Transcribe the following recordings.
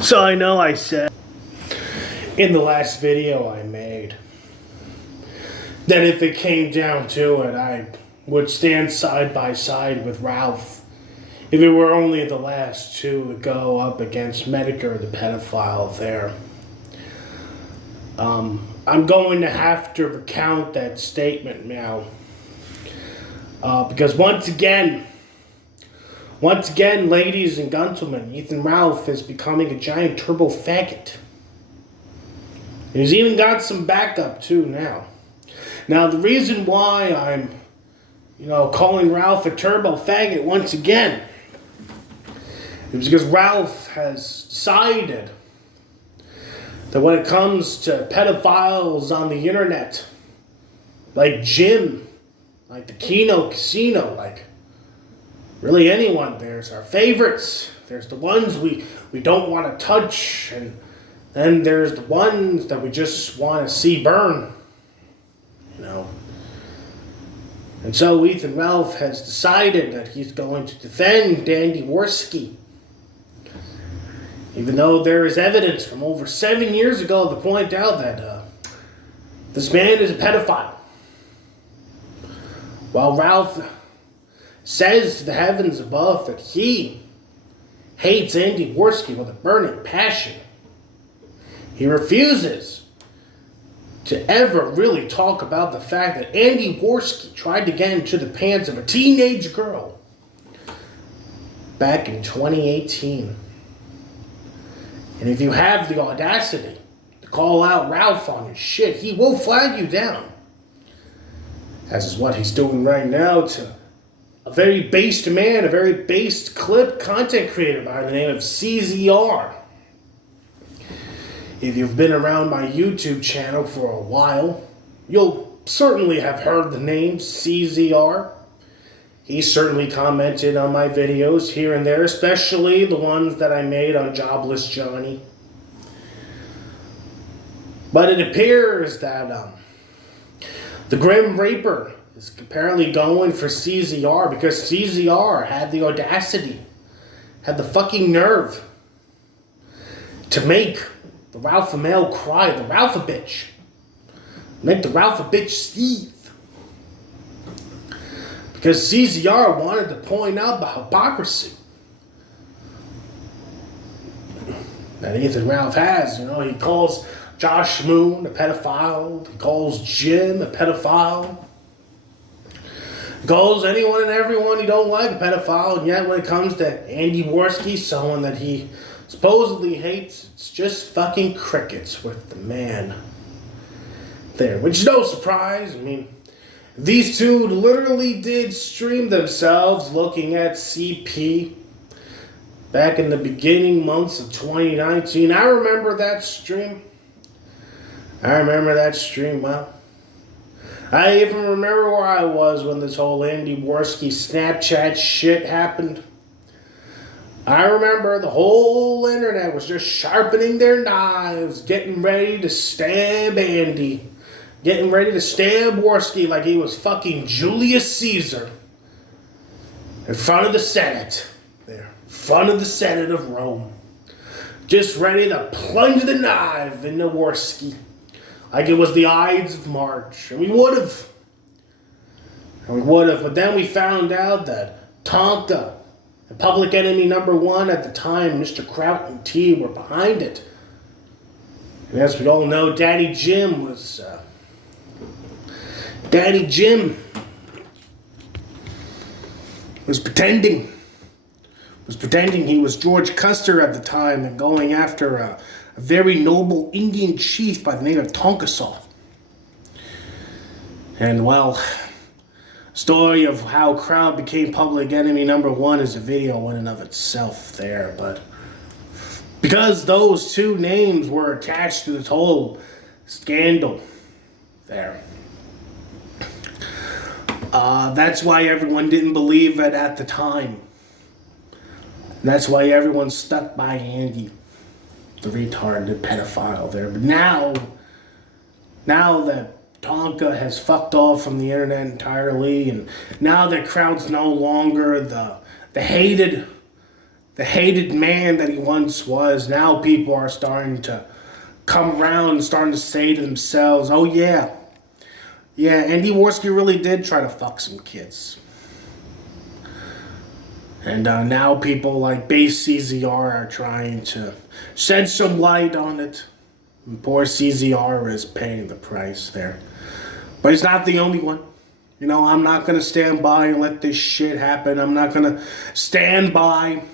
So I know I said in the last video I made that if it came down to it, I would stand side by side with Ralph if it were only the last two to go up against Medicare, the pedophile there. I'm going to have to recount that statement now. Because once again, ladies and gentlemen, Ethan Ralph is becoming a giant turbo faggot. He's even got some backup too now. Now the reason why I'm, calling Ralph a turbo faggot once again is because Ralph has decided that when it comes to pedophiles on the internet, like Jim, like the Keno Casino, like really anyone, there's our favorites, there's the ones we don't want to touch, and then there's the ones that we just want to see burn, And so Ethan Ralph has decided that he's going to defend Dandy Warski, even though there is evidence from over 7 years ago to point out that this man is a pedophile. While Ralph says to the heavens above that he hates Andy Warski with a burning passion, he refuses to ever really talk about the fact that Andy Warski tried to get into the pants of a teenage girl back in 2018. And if you have the audacity to call out Ralph on his shit, he will flag you down. As is what he's doing right now to a very based man, a very based clip content creator by the name of CZR. If you've been around my YouTube channel for a while, you'll certainly have heard the name CZR. He certainly commented on my videos here and there, especially the ones that I made on Jobless Johnny. But it appears that the Grim Reaper is apparently going for CZR because CZR had the audacity, had the fucking nerve to make the Ralph male cry, the Ralphabitch. Make the Ralphabitch seethe. Because CZR wanted to point out the hypocrisy that Ethan Ralph has. He calls Josh Moon a pedophile. He calls Jim a pedophile. He calls anyone and everyone he don't like a pedophile. And yet when it comes to Andy Warski, someone that he supposedly hates, it's just fucking crickets with the man there. Which is no surprise. These two literally did stream themselves looking at CP back in the beginning months of 2019. I remember that stream. Well, I even remember where I was when this whole Andy Warski Snapchat shit happened. I remember the whole internet was just sharpening their knives, getting ready to stab Andy. Getting ready to stab Warski like he was fucking Julius Caesar. In front of the Senate. There. In front of the Senate of Rome. Just ready to plunge the knife into Warski. Like it was the Ides of March. And we would have. But then we found out that Tonka and Public Enemy number 1 at the time, Mr. Kraut and T, were behind it. And as we all know, Daddy Jim was pretending he was George Custer at the time and going after a very noble Indian chief by the name of Tonkasaw. And story of how Crowd became Public Enemy number 1 is a video in and of itself there, but because those two names were attached to this whole scandal there, that's why everyone didn't believe it at the time. That's why everyone stuck by Andy, the retarded pedophile there. But now that Tonka has fucked off from the internet entirely, and now that Crowd's no longer the hated the hated man that he once was. Now people are starting to come around, starting to say to themselves, oh yeah, Andy Warski really did try to fuck some kids. And now people like base CZR are trying to shed some light on it. And poor CZR is paying the price there. But he's not the only one. You know, I'm not going to stand by and let this shit happen. I'm not going to stand by,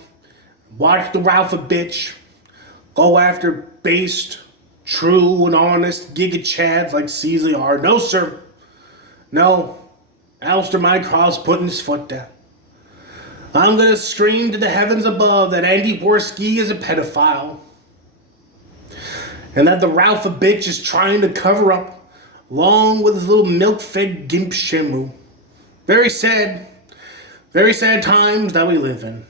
watch the Ralphabitch go after based, true, and honest Giga Chads like CZR. No, sir. No. Alistair Mycroft's putting his foot down. I'm going to scream to the heavens above that Andy Warski is a pedophile. And that the Ralphabitch is trying to cover up along with his little milk-fed gimp Shimu. Very sad times that we live in.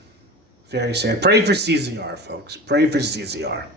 Very sad. Pray for CZR, folks. Pray for CZR.